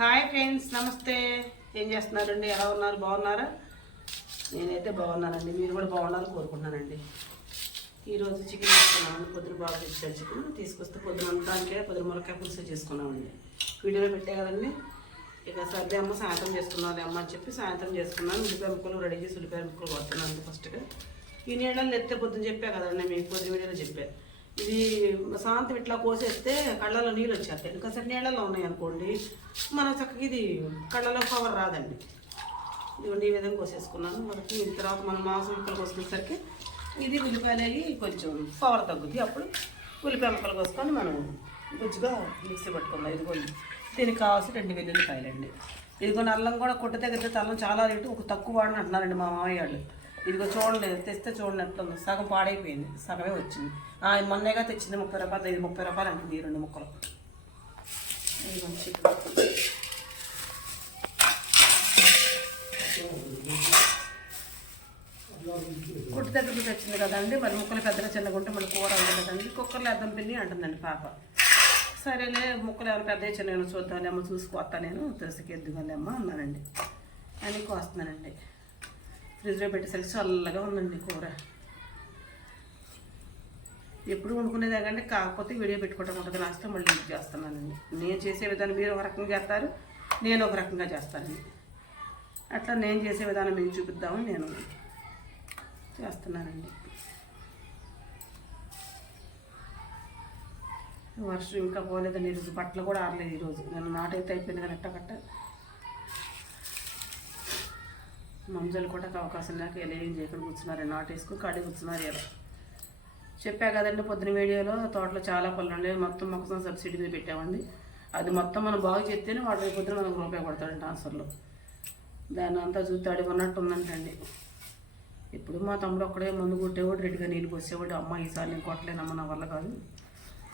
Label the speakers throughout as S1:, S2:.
S1: Hi friends నమస్తే. ఏం చేస్తున్నారండి? ఎలా ఉన్నారు? బాగున్నారా? నేనైతే బాగున్నానండి. మీరు కూడా బాగున్నారని కోరుకుంటున్నానండి. ఈరోజు చికెన్ తీసుకున్నామండి. పొద్దున బాగా తెచ్చారు చికెన్. తీసుకొస్తే పొద్దున వండడానికే పొద్దున ములకాయ పులుసు చేసుకున్నామండి. వీడియోలో పెట్టే కదండి. ఇక సర్ది అమ్మ సాయంత్రం చేసుకున్నది అమ్మ అని చెప్పి సాయంత్రం చేసుకున్నాను. ఉల్లిపాయ ముక్కలు రెడీ చేసి ఉల్లిపాయ ముక్కలు కొడుతున్నాను ఫస్ట్గా. ఈ నీళ్ళని ఎత్తే పొద్దున చెప్పా కదండి మీకు పొద్దున వీడియోలో చెప్పాను ఇది శాంతం ఇట్లా కోసేస్తే కళ్ళలో నీళ్ళు వచ్చేస్తాయి. ఎందుకంటే నీళ్ళలో ఉన్నాయనుకోండి మన మనం చక్కగా ఇది కళ్ళలో కవర్ రాదండి. ఇదిగోండి ఈ విధంగా కోసేసుకున్నాను. మనకి తర్వాత మనం మాంసం ముక్కలు కోసుకునేసరికి ఇది ఉల్లిపాయలు అయ్యి కొంచెం పవర్ తగ్గుద్ది. అప్పుడు ఉల్లిపాయ ముక్కలు కోసుకొని మనం గుజ్జుగా మిక్సీ పట్టుకుందాం. ఇదిగోండి దీనికి కావాల్సి రెండు వెల్లుల్లిపాయలండి. ఇదిగో అల్లం కూడా కొట్ట దగ్గర అల్లం చాలా రేటు ఒక తక్కువ వాడని అంటున్నారండి మా మామయ్య వాళ్ళు. ఇదిగో చూడలేదు తెస్తే చూడండి ఎట్లా ఉంది. సగం పాడైపోయింది సగమే వచ్చింది. ఆ, మొన్నేగా తెచ్చింది ముప్పై రూపాయలు ఇది ముప్పై రూపాయలు అంటుంది ఈ రెండు ముక్కలు. ఇదిగో కుట్టు దగ్గరికి తెచ్చింది కదండి మరి ముక్కలు పెద్దగా చిన్నగా ఉంటే మళ్ళీ కూర ఉంది కదండి. కుక్కర్లో అద్దం పిల్లి అంటుందండి పాప. సరేలే ముక్కలు ఏమైనా పెద్ద చిన్న చూద్దాంలేమో చూసుకొస్తా నేను తెసుకెద్దుగాలేమ్మా అన్నానండి. అని కోస్తున్నానండి. ఫ్రిడ్జ్లో పెట్టేసరికి చల్లగా ఉందండి కూర. ఎప్పుడు వండుకునేదే కంటే కాకపోతే వీడియో పెట్టుకోవడం ఉంటుంది. లాస్ట్ మళ్ళీ ఇది చేస్తున్నానండి? నేను చేసే విధానం మీరు ఒక రకంగా చేస్తారు నేను ఒక రకంగా చేస్తానండి. అట్లా నేను చేసే విధానం మేము చూపిద్దామని నేను చేస్తున్నానండి. వర్షం ఇంకా పోలేదండి. ఈరోజు బట్టలు కూడా ఆరలేదు ఈరోజు నేను నాటైతే అయిపోయింది కానీ ఎట్టకట్ట కట్ట మంజలు కూడా అవకాశం లేక ఇలా ఏం చేయకుండా కూర్చున్నారు నాటు వేసుకుని కడిగి కూర్చున్నారు ఇలా చెప్పా కదండి పొద్దున వీడియోలో తోటలో చాలా పనులు ఉండేవి మొత్తం మొక్కసం సబ్సిడీ మీద పెట్టామండి. అది మొత్తం మనం బాగు చేస్తేనే వాటి రేపు పొద్దున మనకు రూపాయి కొడతాడు ట్రాన్స్ఫర్లో. దాన్ని అంతా చూస్తే అడిగి ఉన్నట్టు ఉందంటండి. ఇప్పుడు మా తమ్ముడు ఒక్కడే మందు కొట్టేవాడు రెడ్డిగా నీళ్ళు పోసేవాడు. అమ్మ ఈసారి నేను కొట్టలేనమ్మ నా వల్ల కాదు.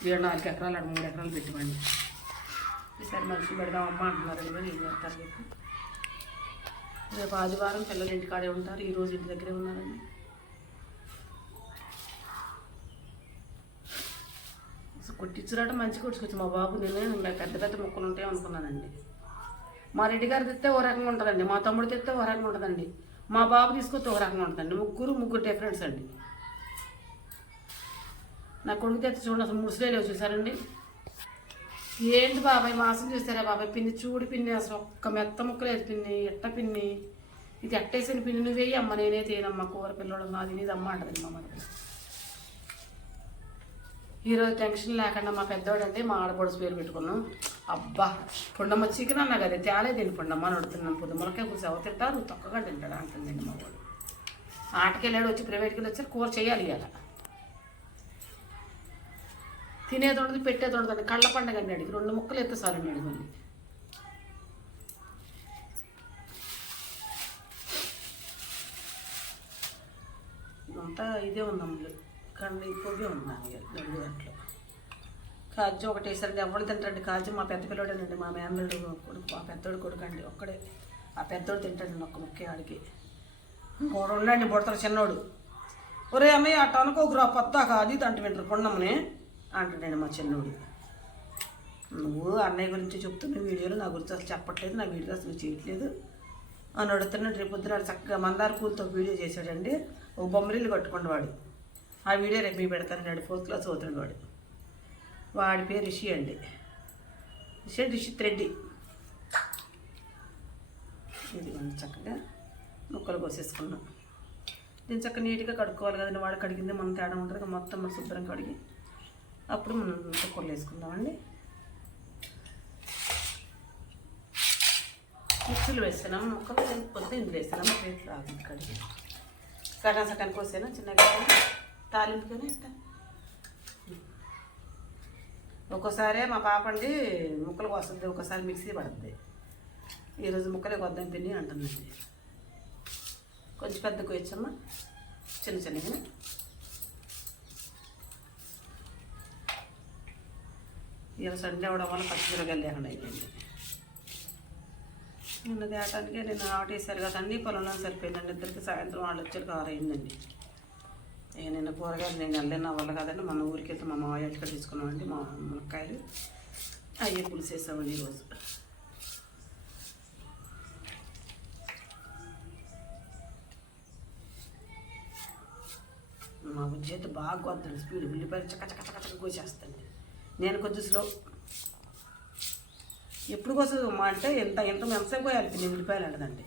S1: ఏడు నాలుగు ఎకరాలు అటు మూడు ఎకరాలు పెట్టివ్వండి ఈసారి మనుషులు పెడదాం అమ్మ అంటున్నారు మరి ఏం చేస్తారు చెప్పి. రేపు ఆదివారం పిల్లలు ఇంటికాడే ఉంటారు. ఈరోజు ఇంటి దగ్గరే ఉన్నారండి. అసలు కొట్టించురాట మంచి కొట్టుకోవచ్చు మా బాబు నేను పెద్ద పెద్ద మొక్కలు ఉంటాయి అనుకున్నానండి. మా రెడ్డి గారు తెస్తే ఓ రకంగా ఉంటుందండి. మా తమ్ముడు తెస్తే ఓ రకంగా ఉంటుందండి. మా బాబు తీసుకొస్తే ఒక రకంగా ఉంటుందండి. ముగ్గురు ముగ్గురు డిఫరెన్స్ అండి. నా కొడుకు తెచ్చి చూడండి అసలు ముసలేలేవు చూసారండి. ఏంటి బాబాయ్ మాసం చేస్తారా బాబాయ్? పిన్ని చూడు పిన్ని అసలు ఒక్క మెత్త ముక్కలేదు పిన్ని ఎట్ట పిన్ని? ఇది ఎట్టేసిన పిన్ని నువ్వేయి అమ్మ నేనే తేనమ్మ కూర పిల్లడు నా నీది అంటది మా మనకి ఈరోజు టెన్షన్ లేకుండా మా పెద్దోడండి మా ఆడపడుచు పేరు పెట్టుకున్నాం. అబ్బా పుండమ్మ చికెన్ అన్నా కదా తేలేదండి పుండమ్మ అని అడుగుతున్నాను పొద్దు మొలకే కూర్చో అవ తింటారు? తొక్కగా తింటాడు? అంటుందండి మా వాడు. ఆటకెళ్ళాడు వచ్చి ప్రైవేట్కి వెళ్ళి వచ్చి కూర చేయాలి ఇలా తినేది ఉండదు పెట్టేది ఉండదు కళ్ళ పండగ అన్నాడు రెండు ముక్కలు ఎత్తే సార్ అన్నాడు మళ్ళీ ఇదంతా ఇదే ఉందమ్మ కండి పొగి ఉన్నాను రెండు గంటలు కాజు ఒకటేసరికి ఎవరు తింటారండి? కాజు మా పెద్ద పిల్లడేనండి మా మేనల్లుడు కొడుకు మా పెద్దోడు కొడుకు అండి ఒక్కడే. ఆ పెద్దోడు తింటాడు ఒక్క ముక్కే ఆడికి. మూడు ఉండండి బుడతారు చిన్నోడు. ఒరే అమ్మాయి అట్ట అనుకోకురా పొద్దాక అది తంటు వింటారు పొన్నమ్మని అంటున్నాడు మా చిన్నోడు. నువ్వు అన్నయ్య గురించి చెప్తున్న వీడియోలో నా గురించి అసలు చెప్పట్లేదు నా వీడియో అసలు చేయట్లేదు అని అడుగుతున్నాడు. రేపు పొద్దున చక్కగా మందార పూలతో వీడియో చేశాడండి. ఓ బొమ్మరిల్లు కట్టుకోండి వాడు. ఆ వీడియో రేపు మీ పెడతానండి ఫోర్త్ క్లాస్ అవుతాడు వాడు. వాడి పేరు రిషి అండి. రిషి రిషిత్ రెడ్డి ఇది చక్కగా ముక్కలు కోసేసుకున్నాం. దీన్ని చక్కగా నీట్గా కడుక్కోవాలి కదండి. వాడు కడిగింది మనం తేడా ఉంటుంది మొత్తం మనం శుభ్రం కడిగి అప్పుడు మనం కుక్కర్లో వేసుకుందామండి మిక్సీలు వేస్తున్నాము ముక్కలు పొద్దు ఇందులో వేస్తున్నాము ప్లేట్లు రాదు కడిగి సగం సగం కోసేనా చిన్నగా తాలింపుగానే ఇట్ట ఒక్కోసారి మా పాప అండి ముక్కలు కోస్తుంది ఒక్కోసారి మిక్సీ పడుతుంది ఈరోజు ముక్కలే కొద్దాం పిన్ని అంటుందండి కొంచెం పెద్ద కోయచ్చమ్మా చిన్న చిన్నగా ఇలా సండే అవడం వల్ల పచ్చిమిరకాయలు లేకుండా అయిపోయింది. నిన్న తేటానికి నిన్న నాటేశారు కదా అన్ని పొలంలో సరిపోయిందండి. ఇద్దరికి సాయంత్రం వాళ్ళు వచ్చారు కారు అయిందండి. ఇక నిన్న కూరగాయలు నేను వెళ్ళిన వల్ల కదండి. మన ఊరికి అయితే మా మావయ్య ఇక్కడ తీసుకున్నామండి మా మునక్కాయలు. అయ్యే పులిసేసామండి ఈరోజు. మా ఉద్యోగ బాగా కొద్దండి స్పీడ్ ఉల్లిపాయలు చక్క చక్క చక్క చక్క కోసేస్తండి నేను కొంచెం స్లో ఎప్పుడు కోసం మా అంటే ఎంత ఎంత ఎంతసేపు పోయాలి? పిన్ని ఉల్లిపాయలు అంటదండి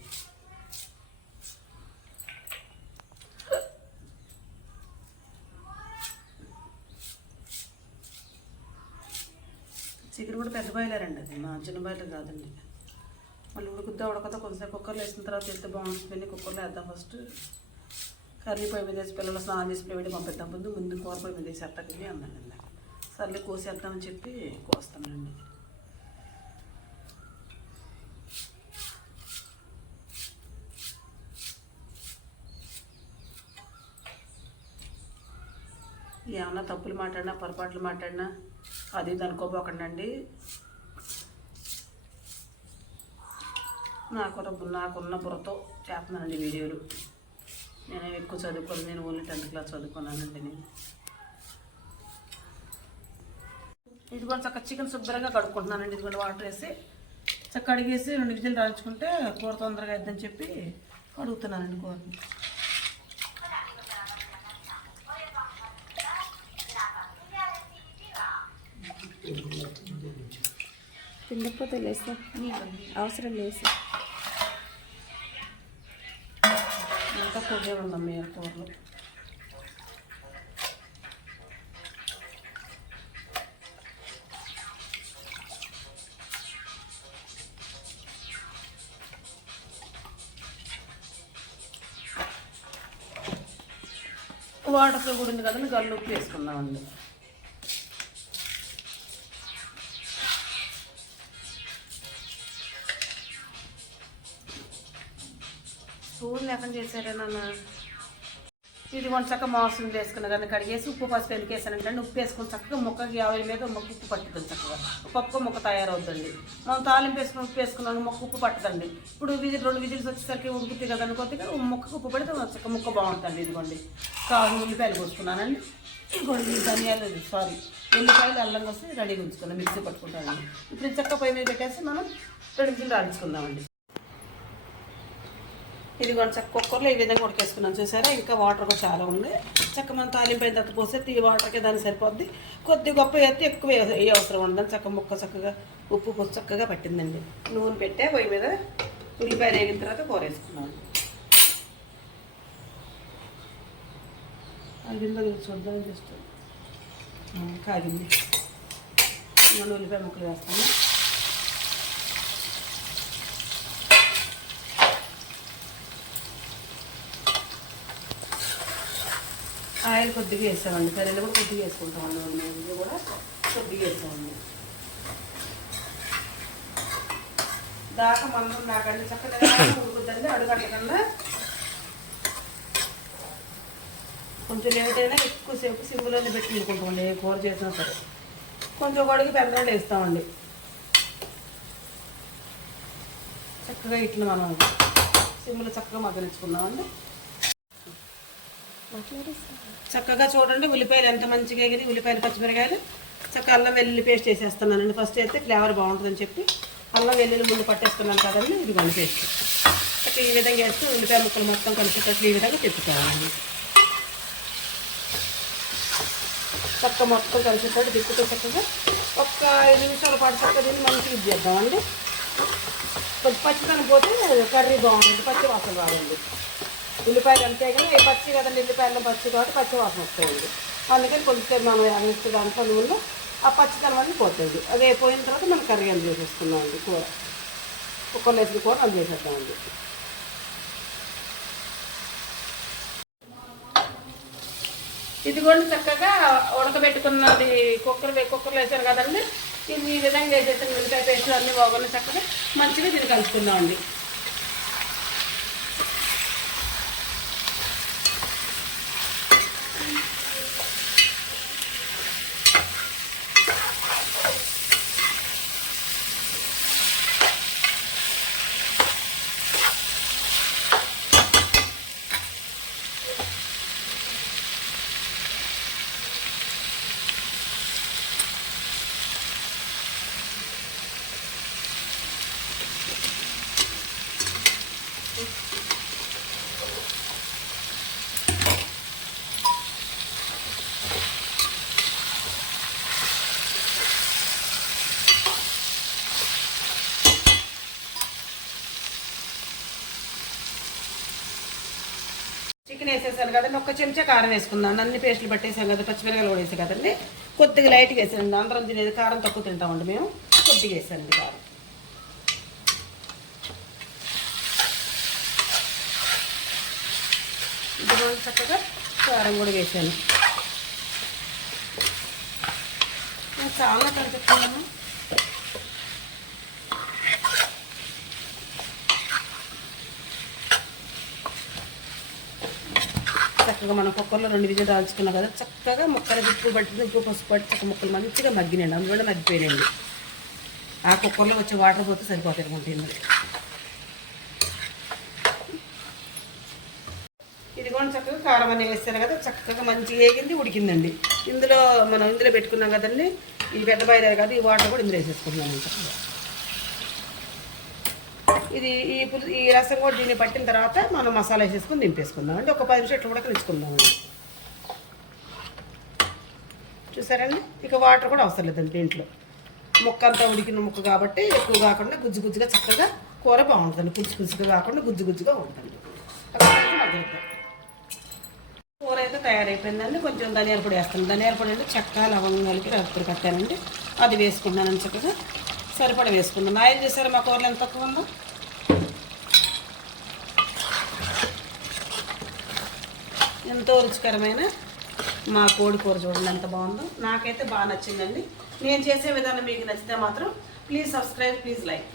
S1: చికెన్ కూడా పెద్ద బాయిలేరండి అది. మా చిన్న బాయిలర్ కాదండి. మళ్ళీ ఉడుకుద్దా ఉడకతా కొంచెంసేపు కుక్కర్లో వేసిన తర్వాత ఎంత బాగుంటుంది. కుక్కర్లో వేద్దాం ఫస్ట్ కర్రీ పొయ్యి మీద వేసి పిల్లలు స్నానం చేసి పెట్టి పంపిద్దాం. ముందు ముందు కూర పొయ్యి మీద వేసి ఎత్తకండి అన్నానండి సర్లే కోసేద్దామని చెప్పి కోస్తానండి. ఏమన్నా తప్పులు మాట్లాడినా పొరపాట్లు మాట్లాడినా అది అనుకోపోకండి నాకు నాకున్న బుర్రతో చేస్తున్నానండి వీడియోలు. నేను ఎక్కువ చదువుకోను నేను ఓన్లీ టెన్త్ క్లాస్ చదువుకున్నానండి నేను. ఇదిగోండి చక్క చికెన్ శుభ్రంగా కడుక్కుంటున్నానండి. ఇదిగోండి వాటర్ వేసి చక్క కడిగేసి రెండు విజిల్ రాయించుకుంటే కూర తొందరగా అయిద్దని చెప్పి కడుగుతున్నానండి కూరని.
S2: తినకపోతే లేసా? అవసరం లేదు
S1: ఇంకా కొద్దిగా ఉందమ్మ కూరలు. వాటర్తో కూడింది కదండి గల్లు ఉప్పు వేసుకుందామండి. స్పూన్ లేకుండా చేశారే నాన్న. ఇది కొంచెం చక్కగా మాంసం వేసుకున్న కానీ కడిగేసి ఉప్పు పసుపు ఎందుకు వేసానంటే ఉప్పు వేసుకొని చక్కగా ముక్కకి ఆవిరి మీద మొక్క ఉప్పు పట్టుతుంది చక్కగా. పప్పు ముక్క తయారవుతుంది. మనం తాలింపు వేసుకుని ఉప్పు వేసుకున్నాను మొక్క ఉప్పు పట్టదండి. ఇప్పుడు విజిల్ రెండు విజిల్స్ వచ్చేసరికి ఉడుకుతుంది కదా అనుకోతే ముక్కకు ఉప్పు పడితే చక్క ముక్క బాగుంటుంది. ఇదిగోండి. కావాలి ఉల్లిపాయలు కోసుకున్నానండి ఇంకోటి ధనియాలు సారీ ఉల్లిపాయలు అల్లం కోసి రెడీగా ఉంచుకున్నాం మిక్సీ పట్టుకుంటానండి. ఇప్పుడు చక్క పొయ్యి మీద పెట్టేసి మనం రెండు విజిల్ రాడించుకుందామండి ఇది చక్క కుక్కర్లో ఈ విధంగా ఉడికేసుకున్నాం చూసారా? ఇంకా వాటర్ కూడా చాలా ఉంది. చక్క మనం తాలింపు అయిన తర్వాత పోస్తే ఈ వాటర్కి దానికి సరిపోద్ది. కొద్ది గొప్ప వేస్తే ఎక్కువ ఏ అవసరం ఉండదు. చక్క ముక్క చక్కగా ఉప్పు పొచ్చు చక్కగా పట్టిందండి. నూనె పెట్టే పొయ్యి మీద ఉల్లిపాయ వేగిన తర్వాత కూర వేసుకున్నాను. అదిందో చూద్దాం చూస్తాం కాగింది మనం ఉల్లిపాయ ముక్కలు వేస్తాము? ఆయిల్ కొద్దిగా వేస్తామండి. కర్రీలో కూడా కొద్దిగా వేసుకుంటాం అండి ఇది కూడా కొద్దిగా వేస్తామండి. దాకా మందం దాకండి చక్కగా ఉడుకుద్దండి. అడుగట్టకుండా కొంచెం లేట్ అయినా ఎక్కువసేపు సిమ్లోనే పెట్టి తినుకుంటామండి ఏ కూర చేసినా సరే. కొంచెం కడిగి పెద్దలు వేస్తామండి. చక్కగా ఇట్లా మనం సిమ్లో చక్కగా మగ్గనిచ్చుకున్నామండి. చక్కగా చూడండి ఉల్లిపాయలు ఎంత మంచిగా ఎగిరి ఉల్లిపాయలు పచ్చిమిరకాయలు. చక్కగా అల్లం వెల్లుల్లి పేస్ట్ వేసేస్తున్నానండి ఫస్ట్ అయితే ఫ్లేవర్ బాగుంటుందని చెప్పి అల్లం వెల్లుల్లి ముందు పట్టేస్తున్నాను కదండి ఇది కొన్ని పేస్ట్. చక్కగా ఈ విధంగా వేస్తే ఉల్లిపాయ ముక్కలు మొత్తం కలిసేటట్లు ఈ విధంగా తిప్పుకోవాలండి. చక్క మొత్తం కలిసేటట్టు తిప్పుతూ చక్కగా ఒక్క ఐదు నిమిషాల పాటు చక్క దీన్ని మంచిగా ఇది చేద్దామండి. కొంచెం పచ్చితనం పోతే కర్రీ బాగుంటుంది పచ్చి వాసన రాదండి. ఉల్లిపాయలు అంతే కానీ ఏ పచ్చి కదండి ఉల్లిపాయలు పచ్చి కాబట్టి పచ్చి వాసన వస్తుంది. అందుకని కొంచెం మనం వేస్తే దాంట్లో నూనెలో ఆ పచ్చిదనం అన్నీ పోతుంది. అదే పోయిన తర్వాత మనం కర్రీ అందు అండి కూర. కుక్కర్లో వేసిన కూర అందు చేసేద్దామండి ఇదిగోండి చక్కగా ఉడకబెట్టుకున్నది కుక్కర్ కుక్కర్లో వేసారు కదండి. ఇది ఈ విధంగా వేసేసిన ఉల్లిపాయ పేస్ట్ అన్నీ బాగున్నాయి చక్కగా. మంచిగా దీన్ని కలుపుకుందామండి చికెన్ వేసేసాను కదండి ఒక చెంచా కారం వేసుకుందాం. అన్ని పేస్టులు పట్టేసాం కదా పచ్చిమిరకాయలు కూడా వేసాం కదండి. కొద్దిగా లైట్గా వేసానండి. అందరం తినేది కారం తక్కువ తింటామండి మేము. కొద్దిగా వేసానండి కారం. ఇది చక్కగా కారం కూడా వేసాను. చాలా కడుపుతున్నాను చక్కగా మనం కుక్కర్లో రెండు విజయలు దాల్చుకున్నాం కదా చక్కగా ముక్కలు ఉప్పు పట్టింది ఉప్పు పసుపు పట్టి చక్క ముక్కలు మంచిగా మగ్గినండి అందులోనే మగ్గిపోయినండి ఆ కుక్కర్లో వచ్చే వాటర్ పోతే సరిపోతాయి అనుకుంటుంది ఇది కూడా చక్కగా కారం అన్నీ వేస్తారు కదా చక్కగా మంచిగా వేగింది ఉడికిందండి. ఇందులో మనం ఇందులో పెట్టుకున్నాం కదండి ఈ పెద్ద బయలు కదా ఈ వాటర్ కూడా ఇందులో వేసేసుకుంటున్నాం చక్కగా. ఇది ఈ పులుసు ఈ రసం కూడా దీన్ని పట్టిన తర్వాత మనం మసాలా వేసేసుకుని దింపేసుకుందాం. అండి ఒక పది నిమిషాలు కూడా కలుసుకుందామండి చూసారండి? ఇక వాటర్ కూడా అవసరం లేదండి దీంట్లో. ముక్క అంతా ఉడికిన ముక్క కాబట్టి ఎక్కువ కాకుండా గుజ్జు గుజ్జుగా చక్కగా కూర బాగుంటుంది. గుజ్జు గుజ్జుగా కాకుండా గుజ్జు గుజ్జుగా ఉంటుంది. కూర అయితే తయారైపోయిందండి. కొంచెం ధనియాల పొడి వేస్తాను. ధనియాల పొడి అంటే చెక్క లవంగాలకి రప్పటి కట్టానండి. అది వేసుకున్నాను చక్కగా. సరిపడ వేసుకున్నాను ఆయిల్ చేశారు మా కూరలో ఎంత తక్కువ ఉందో? ఎంతో రుచికరమైన మా కోడి కూర చూడండి ఎంత బాగుందో. నాకైతే బాగా నచ్చిందండి. నేను చేసే విధానం మీకు నచ్చితే మాత్రం ప్లీజ్ సబ్స్క్రైబ్ ప్లీజ్ లైక్.